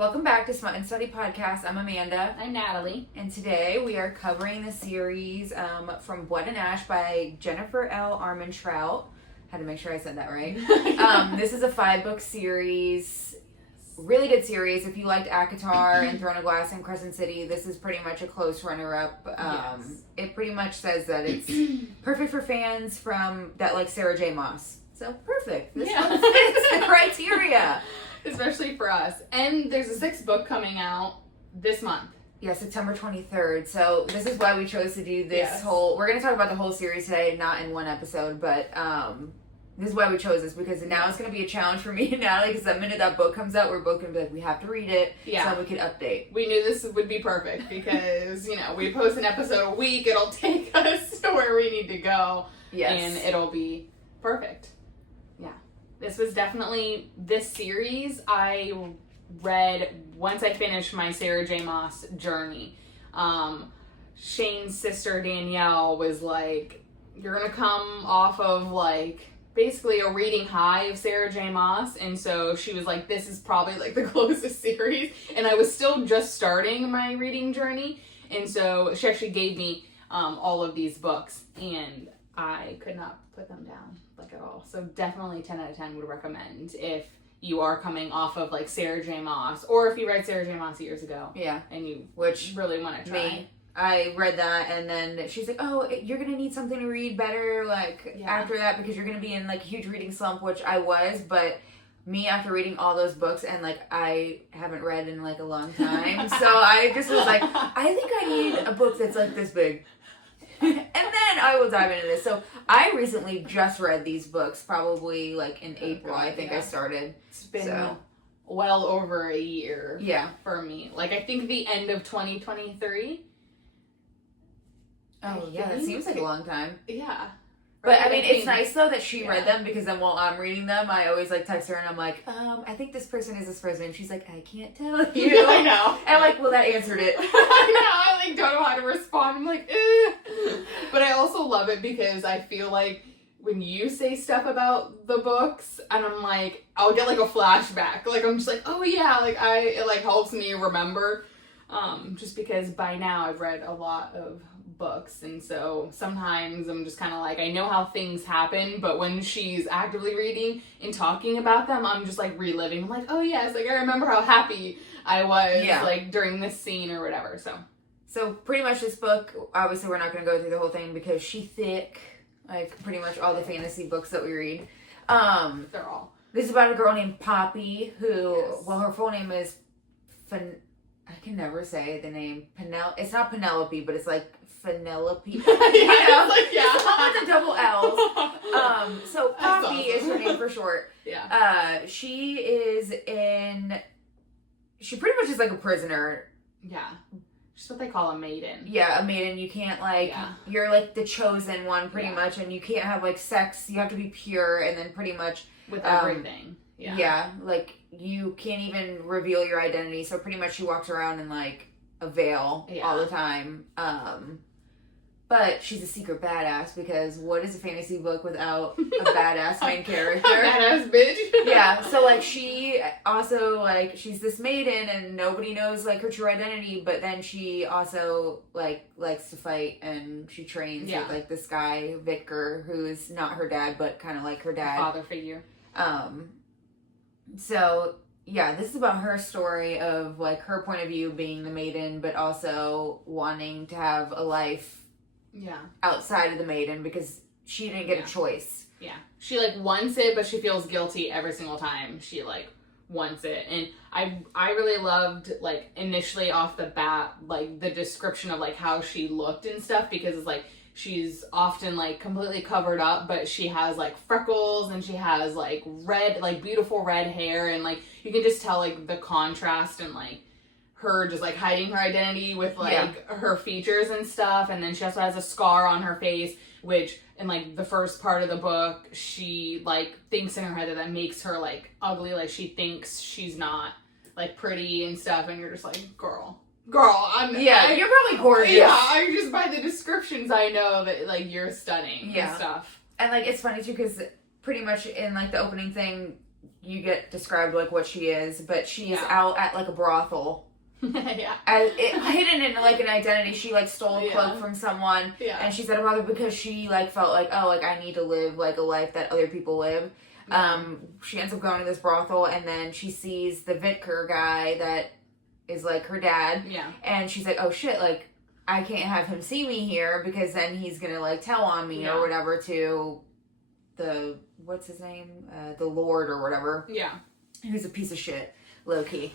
Welcome back to Smut and Study Podcast. I'm Amanda. I'm Natalie. And today we are covering the series from Blood and Ash by Jennifer L. Armentrout. Had to make sure I said that right. This is a 5-book series. Really good series. If you liked ACOTAR and Throne of Glass and Crescent City, this is pretty much a close runner-up. Yes. It pretty much says that it's perfect for fans from that like Sarah J. Maas. So perfect. This one fits the criteria. Especially for us. And there's a 6th book coming out this month. Yeah, September 23rd. So this is why we chose to do this whole... We're going to talk about the whole series today, not in one episode, but this is why we chose this, because now it's going to be a challenge for me and Natalie, because the minute that book comes out, we're both going to be like, we have to read it so we can update. We knew this would be perfect because, we post an episode a week. It'll take us to where we need to go. Yes. And it'll be perfect. Yeah. This was definitely... This series I read once I finished my Sarah J. Maas journey. Shane's sister Danielle was like, you're going to come off of like... basically a reading high of Sarah J. Maas, and so she was like, this is probably like the closest series, and I was still just starting my reading journey, and so she actually gave me all of these books, and I could not put them down like at all. So definitely 10 out of 10 would recommend if you are coming off of like Sarah J. Maas, or if you read Sarah J. Maas years ago, and you really want to try. I read that, and then she's like, oh, you're going to need something to read better, after that, because you're going to be in, a huge reading slump, which I was, but me, after reading all those books, and, I haven't read in, a long time, so I just was like, I think I need a book that's, this big, and then I will dive into this. So I recently just read these books, probably, in April, I think I started. It's been well over a year for me. I think the end of 2023. Oh, yeah, that seems like a long time. Yeah. But, it's nice, though, that she read them, because then while I'm reading them, I always, text her, and I'm like, I think this person is this person. And she's like, I can't tell you. I know. And I'm like, well, that answered it. I know. I, don't know how to respond. I'm like, eh. But I also love it because I feel like when you say stuff about the books, and I'm like, I'll get, a flashback. I'm just like, oh, yeah. It helps me remember. Just because by now I've read a lot of books, and so sometimes I'm just kind of I know how things happen, but when she's actively reading and talking about them, I'm just reliving. I'm like, oh yes, I remember how happy I was during this scene or whatever. So pretty much this book, obviously we're not going to go through the whole thing because she's thick, pretty much all the fantasy books that we read. They're all. This is about a girl named Poppy who, her full name is I can never say the name. It's not Penelope, but it's Penelope. With a double L. So Poppy is her name for short. Yeah. She pretty much is a prisoner. Yeah. She's what they call a maiden. Yeah, a maiden. You can't you're the chosen one pretty much, and you can't have sex. You have to be pure, and then pretty much with everything. Yeah, you can't even reveal your identity, so pretty much she walks around in, a veil all the time. But she's a secret badass, because what is a fantasy book without a badass main character? A badass bitch. Yeah, so, she also, she's this maiden, and nobody knows, her true identity, but then she also, likes to fight, and she trains with, this guy, Victor, who is not her dad, but kind of like her dad. Father figure. So, yeah, this is about her story of, her point of view being the maiden, but also wanting to have a life outside of the maiden, because she didn't get a choice. Yeah. She, wants it, but she feels guilty every single time she, wants it. And I really loved, initially off the bat, the description of, how she looked and stuff, because it's, she's often, completely covered up, but she has, freckles, and she has, red, beautiful red hair, and, you can just tell, the contrast and, her just, hiding her identity with, her features and stuff, and then she also has a scar on her face, which, in, the first part of the book, she, thinks in her head that makes her, ugly, she thinks she's not, pretty and stuff, and you're just girl, you're probably gorgeous. Yeah, I just, by the descriptions, I know that, you're stunning and stuff. And, it's funny, too, because pretty much in, the opening thing, you get described like what she is, but she's Yeah. out at like a brothel. Yeah. Hidden in like an identity. She like stole a cloak from someone, Yeah. and she's at a brothel because she like felt like, oh, like I need to live like a life that other people live. She ends up going to this brothel, and then she sees the Vitker guy that is like her dad. Yeah. And she's like, oh shit, like I can't have him see me here because then he's gonna like tell on me or whatever to the, what's his name? The Lord or whatever. Yeah. Who's a piece of shit, low key.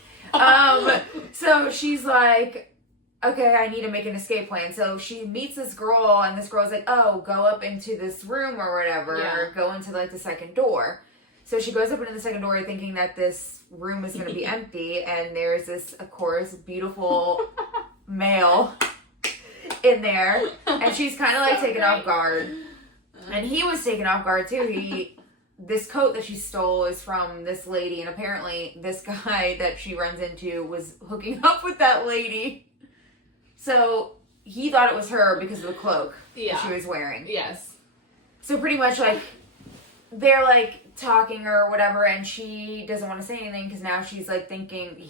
So she's like, okay, I need to make an escape plan. So she meets this girl, and this girl's like, oh, go up into this room or whatever, or go into like the second door. So she goes up into the second door thinking that this room is going to be empty, and there's this, of course, beautiful male in there, and she's kind of like taken off guard. And he was taken off guard too. This coat that she stole is from this lady, and apparently this guy that she runs into was hooking up with that lady. So he thought it was her because of the cloak that she was wearing. Yes. So pretty much like they're like talking or whatever, and she doesn't want to say anything because now she's like thinking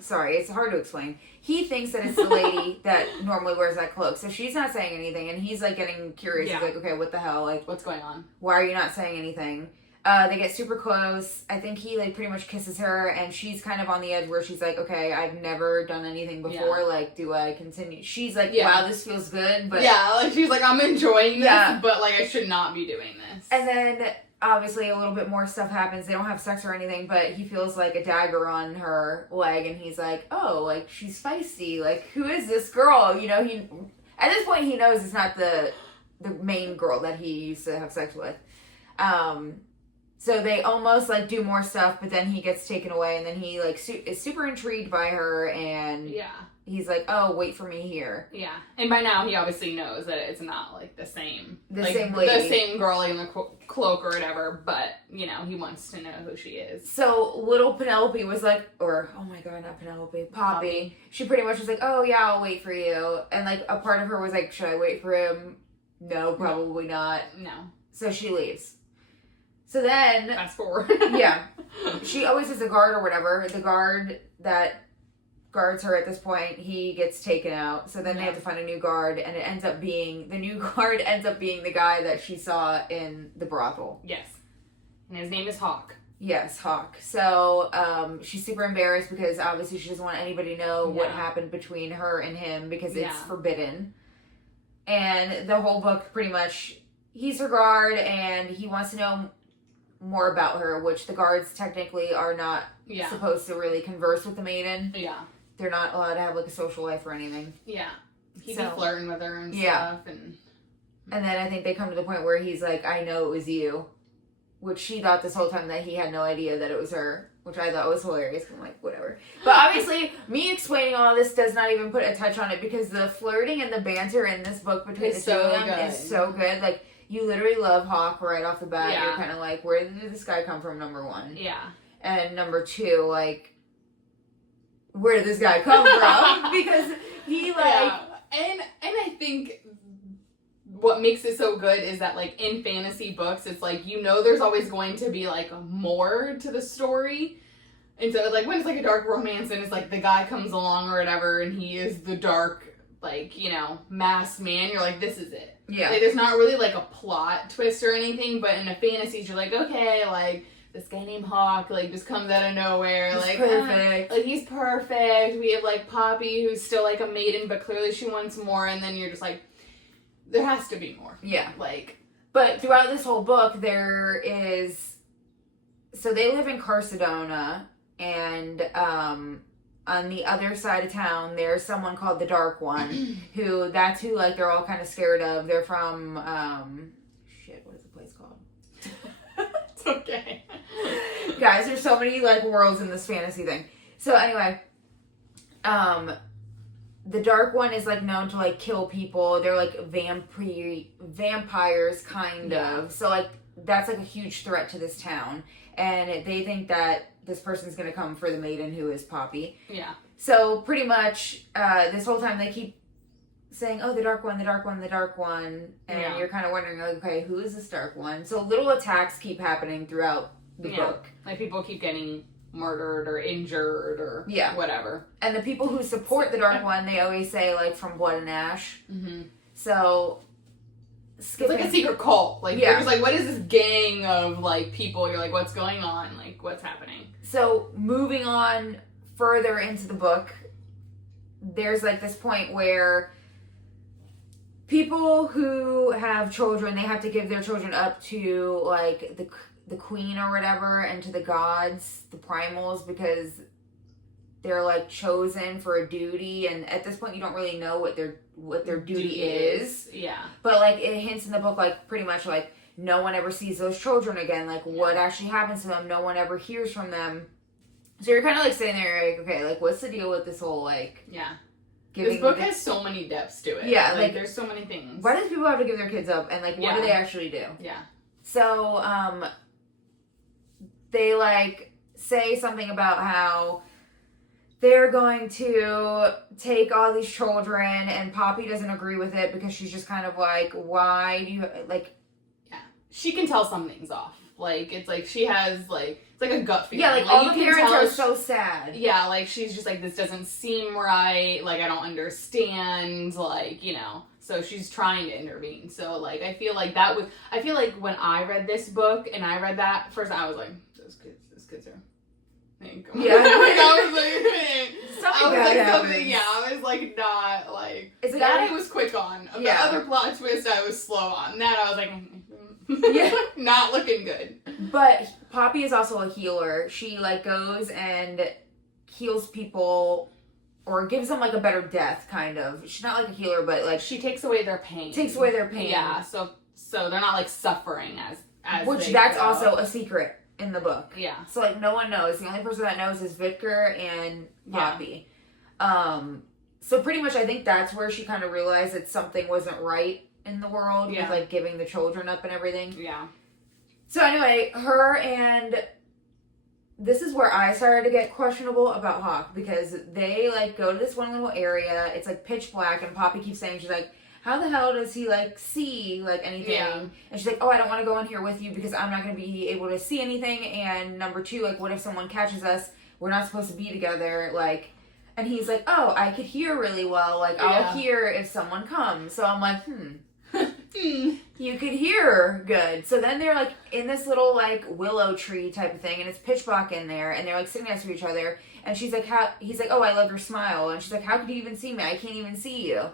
sorry, it's hard to explain. He thinks that it's the lady that normally wears that cloak. So she's not saying anything, and he's like getting curious. Yeah. He's like, okay, what the hell? Like, what's going on? Why are you not saying anything? They get super close. I think he like pretty much kisses her, and she's kind of on the edge where she's like, okay, I've never done anything before. Yeah. Like, do I continue? She's like, wow, this feels good. But like she's like, I'm enjoying this, but like I should not be doing this. And then obviously a little bit more stuff happens. They don't have sex or anything, but he feels like a dagger on her leg, and he's like, oh, like she's feisty. Like, who is this girl? You know, he at this point he knows it's not the main girl that he used to have sex with. So they almost like do more stuff, but then he gets taken away, and then he like is super intrigued by her, and he's like, oh, wait for me here. Yeah. And by now he obviously knows that it's not like the same same lady, the same girl in the cloak or whatever, but you know, he wants to know who she is. So little Penelope was like, or oh my god, not Penelope, Poppy. She pretty much was like, oh yeah, I'll wait for you. And like a part of her was like, should I wait for him? No, probably not. No. So she leaves. So then, fast forward. Yeah, she always has a guard or whatever. The guard that guards her at this point, he gets taken out. So then they have to find a new guard, and the new guard ends up being the guy that she saw in the brothel. Yes. And his name is Hawke. Yes, Hawke. So she's super embarrassed because obviously she doesn't want anybody to know what happened between her and him because it's forbidden. And the whole book, pretty much, he's her guard, and he wants to know more about her, which the guards technically are not supposed to really converse with the maiden. Yeah. They're not allowed to have like a social life or anything. Yeah. He'd be flirting with her and stuff. And then I think they come to the point where he's like, I know it was you. Which she thought this whole time that he had no idea that it was her. Which I thought was hilarious. I'm like, whatever. But obviously, me explaining all this does not even put a touch on it because the flirting and the banter in this book between the two of them is so good. Like, you literally love Hawke right off the bat. Yeah. You're kind of like, where did this guy come from, number one? Yeah. And number two, like, where did this guy come from? Because he, like... Yeah. And I think what makes it so good is that, like, in fantasy books, it's like, you know there's always going to be, like, more to the story. And so, like, when it's, like, a dark romance and it's, like, the guy comes along or whatever and he is the dark, like, you know, masked man, you're like, this is it. Yeah. Like, there's not really, like, a plot twist or anything, but in the fantasies, you're like, okay, like, this guy named Hawke, like, just comes out of nowhere. He's like, perfect. Like, he's perfect. We have, like, Poppy, who's still, like, a maiden, but clearly she wants more, and then you're just like, there has to be more. Yeah. Like. But throughout this whole book, there is... So they live in Carcedona, and, on the other side of town, there's someone called the Dark One, that's who, like, they're all kind of scared of. They're from, what is the place called? It's okay. Guys, there's so many, like, worlds in this fantasy thing. So, anyway, the Dark One is, like, known to, like, kill people. They're, like, vampires, kind of. So, like, that's, like, a huge threat to this town. And they think that this person's going to come for the maiden who is Poppy. Yeah. So, pretty much, this whole time they keep saying, oh, the dark one, the dark one, the dark one. And you're kind of wondering, like, okay, who is this dark one? So little attacks keep happening throughout the book. Like, people keep getting murdered or injured or whatever. And the people who support the dark one, they always say, like, from blood and ash. Mm-hmm. So... It's like a secret cult. Like, you're just like, what is this gang of, like, people? You're like, what's going on? Like, what's happening? So, moving on further into the book, there's, like, this point where people who have children, they have to give their children up to, like, the queen or whatever, and to the gods, the primals, because they're, like, chosen for a duty, and at this point, you don't really know what their duty is. Yeah. But, like, it hints in the book, like, pretty much, like, no one ever sees those children again. Like, what actually happens to them? No one ever hears from them. So you're kind of, like, sitting there, like, okay, like, what's the deal with this whole, like... Yeah. This book has so many depths to it. Yeah, like, there's so many things. Why do people have to give their kids up? And, like, what do they actually do? Yeah. So, they, like, say something about how... they're going to take all these children, and Poppy doesn't agree with it because she's just kind of like, why do you, like... Yeah. She can tell something's off. Like, it's like she has, like, it's like a gut feeling. Yeah, like all the parents are so sad. Yeah, like, she's just like, this doesn't seem right. Like, I don't understand. Like, you know. So she's trying to intervene. So, like, I feel like when I read this book and I read that, first I was like, those kids are... Yeah, I was like, not like it's that. I was quick on. The other plot twist, I was slow on. That I was like, not looking good. But Poppy is also a healer. She like goes and heals people or gives them like a better death, kind of. She's not like a healer, but like she takes away their pain. Yeah, so they're not like suffering as which they that's go. Also a secret in the book. Yeah. So, like, no one knows. The only person that knows is Victor and Poppy. Yeah. So pretty much I think that's where she kind of realized that something wasn't right in the world with, like, giving the children up and everything. Yeah. So, anyway, her and... This is where I started to get questionable about Hawke, because they, like, go to this one little area. It's, like, pitch black, and Poppy keeps saying, she's like... How the hell does he, like, see, like, anything? Yeah. And she's like, oh, I don't want to go in here with you because I'm not going to be able to see anything. And number two, like, what if someone catches us? We're not supposed to be together. Like, and he's like, oh, I could hear really well. Like, I'll hear if someone comes. So I'm like, you could hear good. So then they're, like, in this little, like, willow tree type of thing. And it's pitch black in there. And they're, like, sitting next to each other. And she's like, he's like, oh, I love your smile. And she's like, how could you even see me? I can't even see you.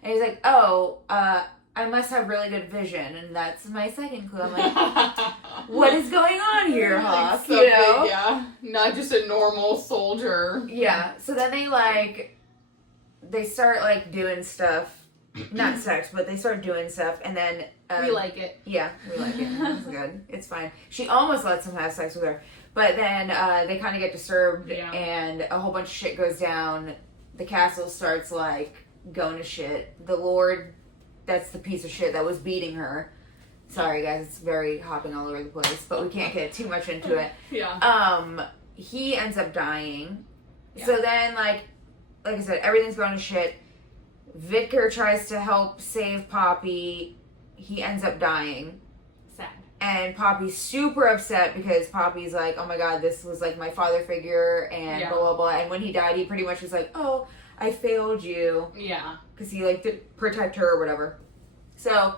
And he's like, oh, I must have really good vision. And that's my second clue. I'm like, what is going on here, Hawke? You know? Yeah. Not just a normal soldier. Yeah. So then they start, like, doing stuff. Not sex, but they start doing stuff. And then... we like it. Yeah, we like it. It's good. It's fine. She almost lets him have sex with her. But then they kind of get disturbed. Yeah. And a whole bunch of shit goes down. The castle starts, like... going to shit. The Lord, that's the piece of shit that was beating her. Sorry guys, it's very hopping all over the place, but we can't get too much into it. Yeah. He ends up dying. Yeah. So then, like I said, everything's going to shit. Victor tries to help save Poppy. He ends up dying. Sad. And Poppy's super upset because Poppy's like, oh my god, this was like my father figure and blah blah blah. And when he died, he pretty much was like, oh, I failed you. Yeah. Because he, like, did protect her or whatever. So,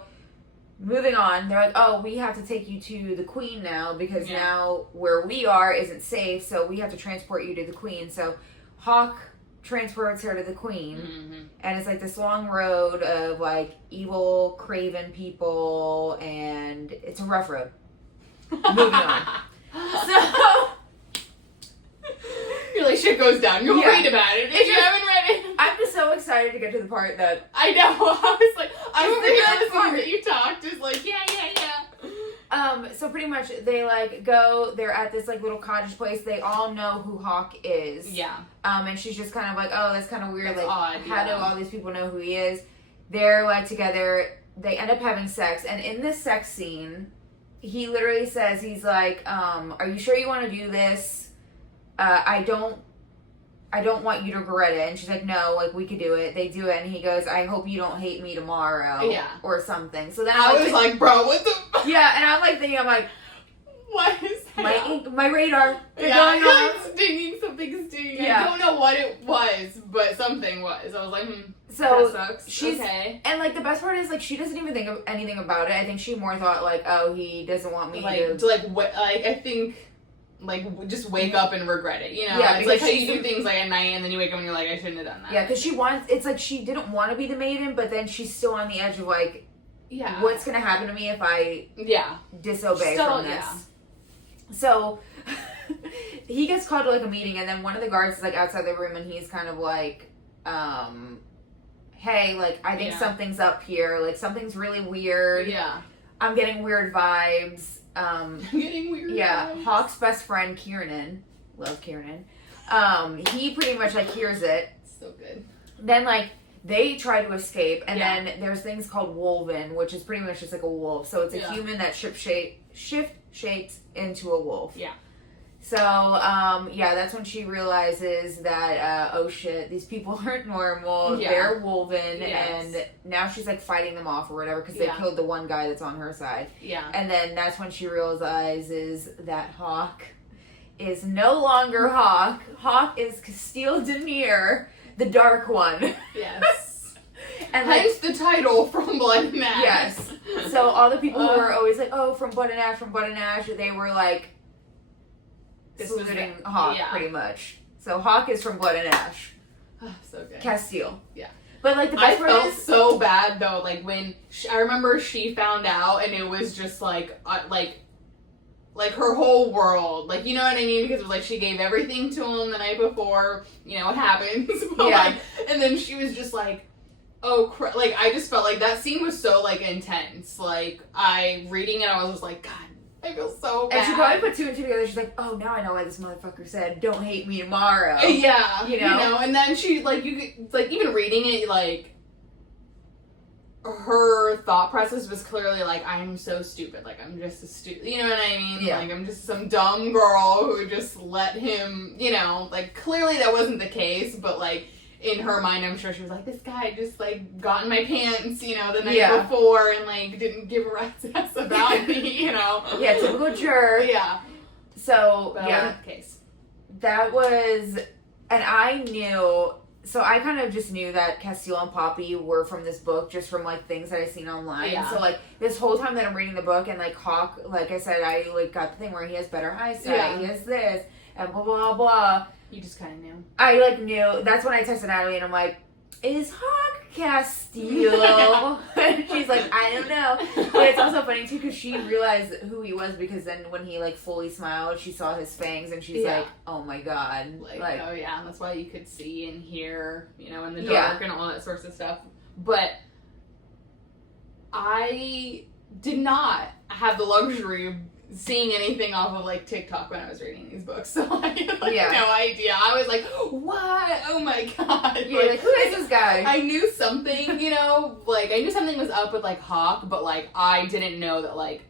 moving on, they're like, oh, we have to take you to the queen now because now where we are isn't safe, so we have to transport you to the queen. So, Hawke transports her to the queen, and it's, like, this long road of, like, evil, craven people, and it's a rough road. Moving on. So... You're like, shit goes down. You'll read about it if you haven't read it. I'm just so excited to get to the part that... I know. I was like, I was thinking the part that you talked is like, yeah. So pretty much they, like, go, they're at this, like, little cottage place. They all know who Hawke is. Yeah. And she's just kind of like, oh, that's kind of weird. That's like, odd, how do all these people know who he is? They're, like, together. They end up having sex. And in this sex scene, he literally says, he's like, are you sure you want to do this? I don't I don't want you to regret it. And she's like, no, like, we could do it. They do it. And he goes, I hope you don't hate me tomorrow. Yeah. Or something. So then I was like, bro, what the... Yeah, and I'm like thinking, I'm like, what is that? My radar. They're Yeah, going off. like stinging, something stinging. Yeah. I don't know what it was, but something was. I was like, so that sucks. She's, okay. And, like, the best part is, like, she doesn't even think of anything about it. I think she more thought, like, oh, he doesn't want me I think, like, just wake up and regret it, you know? Yeah, it's like how you do things, like, at night, and then you wake up and you're like, I shouldn't have done that. Yeah, because it's like she didn't want to be the maiden, but then she's still on the edge of, like, yeah, what's going to happen to me if I disobey from this? Yeah. So, he gets called to, like, a meeting, and then one of the guards is, like, outside the room, and he's kind of like, hey, like, I think something's up here. Like, something's really weird. Yeah. I'm getting weird vibes. I'm getting weird vibes. Hawke's best friend, Kieran. Love Kieran. He pretty much, like, hears it. So good. Then, like, they try to escape, and then there's things called wolven, which is pretty much just like a wolf. So it's a human that shift shapes into a wolf. Yeah. So, that's when she realizes that, oh shit, these people aren't normal. Yeah. They're wolven, and now she's, like, fighting them off or whatever, because they killed the one guy that's on her side. Yeah. And then that's when she realizes that Hawke is no longer Hawke. Hawke is Castile Denier, the Dark One. Yes. And hence the title, From Blood and Ash. Yes. So all the people who were always like, oh, from Blood and Ash, they were like saluting Hawke, pretty much. So Hawke is from Blood and Ash. So good. Castile. Yeah. But, like, the best part felt so bad, though, like, when I remember she found out, and it was just, like, her whole world, like, you know what I mean? Because it was like she gave everything to him the night before, you know what happens. But like, and then she was just like, oh, like, I just felt like that scene was so, like, intense. Like, reading it, I was just like, God, I feel so bad. And she probably put two and two together. She's like, oh, now I know why this motherfucker said, don't hate me tomorrow. Yeah. You know? And then she, like, even reading it, like, her thought process was clearly like, I'm so stupid, like, I'm just a stupid, you know what I mean? Yeah. Like, I'm just some dumb girl who just let him, you know, like, clearly that wasn't the case, but, like, in her mind, I'm sure she was like, this guy just, like, got in my pants, you know, the night before, and, like, didn't give a rat's ass about me, you know? Yeah, typical jerk. Yeah. So, but that wasn't the case. That was, and I knew, so I kind of just knew that Castile and Poppy were from this book, just from, like, things that I seen online. Yeah. So, like, this whole time that I'm reading the book, and, like, Hawke, like I said, I, like, got the thing where he has better eyesight, he has this, and blah, blah, blah. You just kind of knew. I, like, knew. That's when I texted Natalie, and I'm like, is Hawke Castile? And she's like, I don't know. But it's also funny, too, because she realized who he was, because then when he, like, fully smiled, she saw his fangs, and she's like, oh, my God. Like, oh, yeah, and that's why you could see and hear, you know, in the dark and all that sorts of stuff. But I did not have the luxury of seeing anything off of, like, TikTok when I was reading these books, so I had, like, no idea. I was like, what? Oh my God. You're like, who is this guy? I knew something, you know, like, I knew something was up with, like, Hawke, but, like, I didn't know that, like,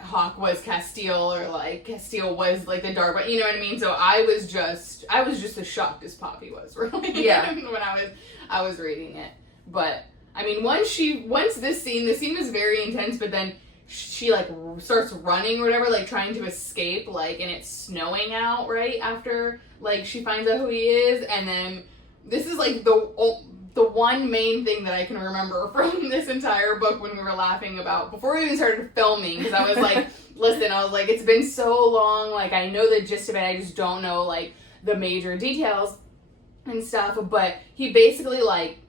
Hawke was Castile, or, like, Castile was, like, the dark one, you know what I mean? So I was just as shocked as Poppy was, really, when I was reading it. But, I mean, once this scene was very intense, but then she, like, starts running or whatever, like, trying to escape, like, and it's snowing out right after, like, she finds out who he is, and then this is, like, the one main thing that I can remember from this entire book when we were laughing about, before we even started filming, because I was like, listen, I was like, it's been so long, like, I know the gist of it, I just don't know, like, the major details and stuff, but he basically, like,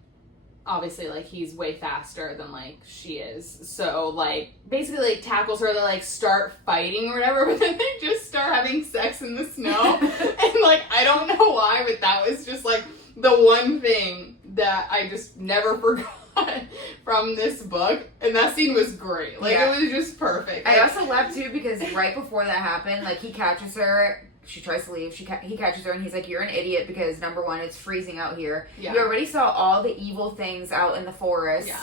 obviously, like, he's way faster than, like, she is. So, like, basically, like, tackles her to, like, start fighting or whatever, but then they just start having sex in the snow. And, like, I don't know why, but that was just, like, the one thing that I just never forgot from this book. And that scene was great. Like, it was just perfect. I also laughed, too, because right before that happened, like, he catches her. She tries to leave. He catches her, and he's like, you're an idiot because, number one, it's freezing out here. Yeah. You already saw all the evil things out in the forest. Yeah.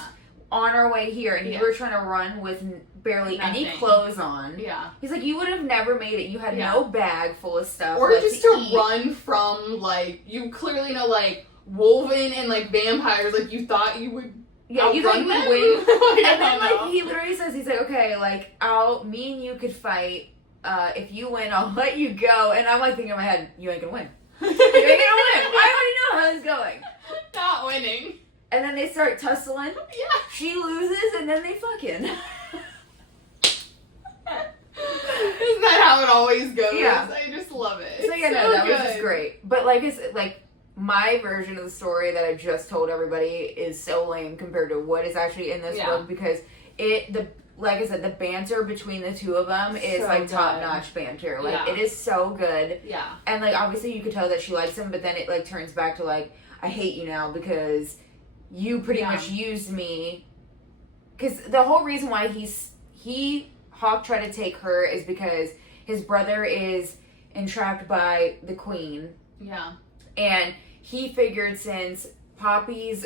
on our way here, and you were trying to run with barely any clothes on. Yeah. He's like, you would have never made it. You had no bag full of stuff. Or just to run from, like, you clearly know, like, Wolven and, like, vampires, like, you thought you would you thought you would win. And then, like, he literally says, he's like, okay, like, me and you could fight. If you win, I'll let you go. And I'm, like, thinking in my head, you ain't gonna win. You ain't gonna win. I already know how this is going. Not winning. And then they start tussling. Yeah. She loses, and then they fucking. Isn't that how it always goes? Yeah. I just love it. So yeah, no, that was just great. But like, it's like my version of the story that I just told everybody is so lame compared to what is actually in this book, because like I said, the banter between the two of them is so like top notch banter. Like it is so good. Yeah. And like obviously you could tell that she likes him, but then it like turns back to like, I hate you now because you pretty much used me. Because the whole reason why Hawke tried to take her is because his brother is entrapped by the queen. Yeah. And he figured since Poppy's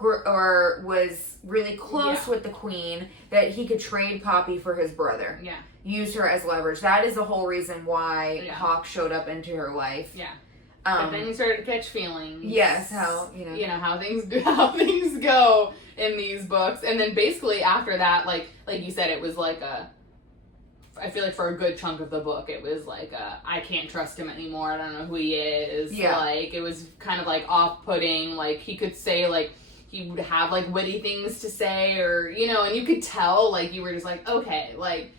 was really close with the queen that he could trade Poppy for his brother. Yeah. Use her as leverage. That is the whole reason why Hawke showed up into her life. Yeah. But then he started to catch feelings. Yes, how how things go in these books, and then basically after that, like you said, it was like I feel like for a good chunk of the book, it was like I can't trust him anymore. I don't know who he is. Yeah. Like it was kind of like off-putting. Like he could say like he would have like witty things to say, or and you could tell like you were just like okay, like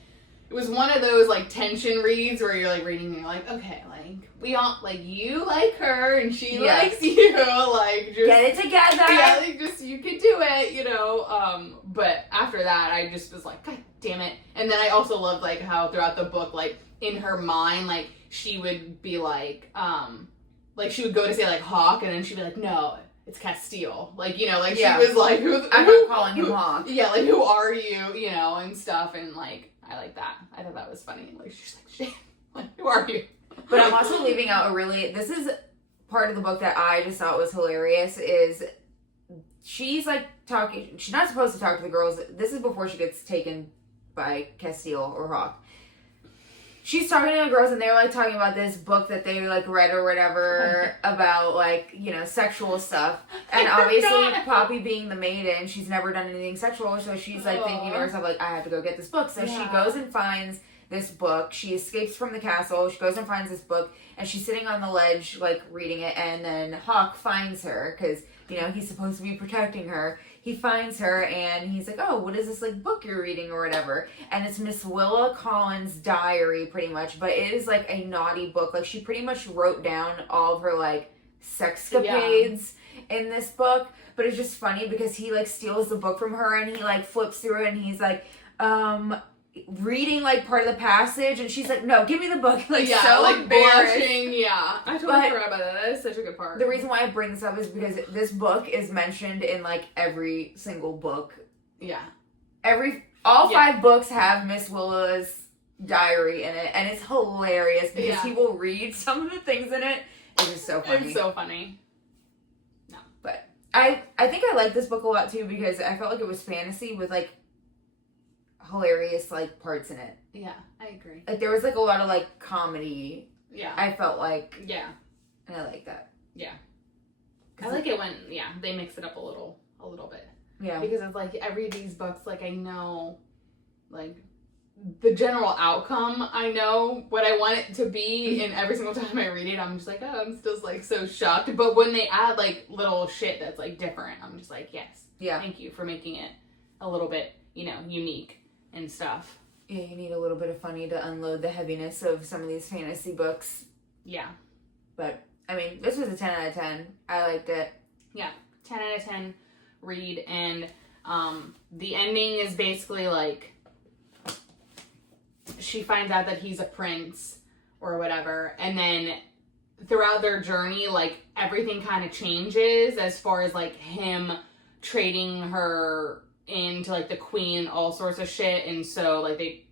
it was one of those like tension reads where you're like reading and you're like okay, like we all like you like her and she likes you, like just get it together. Yeah, like just you could do it, But after that, I just was like, God damn it! And then I also loved like how throughout the book, like in her mind, like she would be like she would go to say like Hawke, and then she'd be like, no, it's Castile, like she was like, I'm not calling him Hawke. Yeah, like who are you, and stuff, and like I like that. I thought that was funny. Like she's like, shit, like who are you? But I'm also leaving out this is part of the book that I just thought was hilarious is she's like talking, she's not supposed to talk to the girls. This is before she gets taken by Castile or Hawke. She's talking to the girls and they're like talking about this book that they like read or whatever about like, sexual stuff. And obviously Poppy being the maiden, she's never done anything sexual. So she's like thinking to herself like, I have to go get this book. So she goes and finds this book. She escapes from the castle. She goes and finds this book, and she's sitting on the ledge, like, reading it, and then Hawke finds her, because, he's supposed to be protecting her. He finds her, and he's like, oh, what is this, like, book you're reading, or whatever? And it's Miss Willa Collins' diary, pretty much, but it is, like, a naughty book. Like, she pretty much wrote down all of her, like, sexcapades in this book, but it's just funny, because he, like, steals the book from her, and he, like, flips through it, and he's like, reading like part of the passage, and she's like, no, give me the book. Like so like blushing. I totally forgot about that. That is such a good part. The reason why I bring this up is because this book is mentioned in like every single book. All 5 books have Miss Willa's diary in it, and it's hilarious because he will read some of the things in it. It is so funny. It's so funny. No, but I think I like this book a lot too because I felt like it was fantasy with like hilarious like parts in it. Yeah, I agree. Like there was like a lot of like comedy. Yeah. I felt like. Yeah. And I like that. Yeah. I like it when they mix it up a little bit. Yeah. Because it's like I read these books like I know like the general outcome. I know what I want it to be, and every single time I read it I'm just like, oh, I'm still like so shocked. But when they add like little shit that's like different, I'm just like, yes. Yeah. Thank you for making it a little bit, unique. And stuff. Yeah, you need a little bit of funny to unload the heaviness of some of these fantasy books. Yeah. But, I mean, this was a 10 out of 10. I liked it. Yeah, 10 out of 10 read. And the ending is basically like she finds out that he's a prince or whatever. And then throughout their journey, like everything kind of changes as far as like him trading her into like the queen, all sorts of shit, and so like they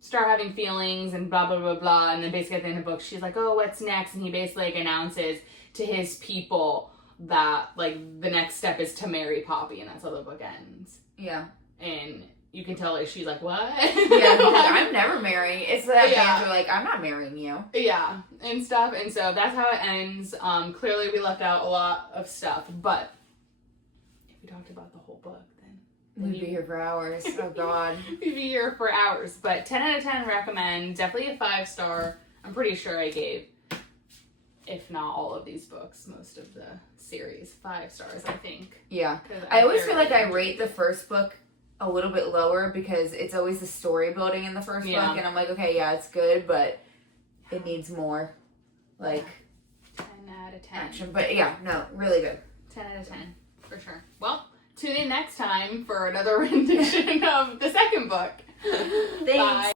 start having feelings and blah blah blah blah, and then basically at the end of the book she's like, oh, what's next? And he basically like announces to his people that like the next step is to marry Poppy, and that's how the book ends. Yeah. And you can tell, like, she's like, what? Yeah, I'm never marrying. It's that fans are like, I'm not marrying you. Yeah, and stuff. And so that's how it ends. Clearly we left out a lot of stuff, but if we talked about the whole book, then we'd be here for hours. Oh, God. We'd be here for hours. But 10 out of 10 recommend. Definitely a 5-star. I'm pretty sure I gave, if not all of these books, most of the series, 5 stars, I think. Yeah. I always feel like I rate the first book a little bit lower because it's always the story building in the first book, and I'm like, okay, yeah, it's good, but it needs more, like, 10 out of 10 action. But yeah, no, really good. 10 out of 10 for sure. Well, tune in next time for another rendition of the second book. Thanks. Bye.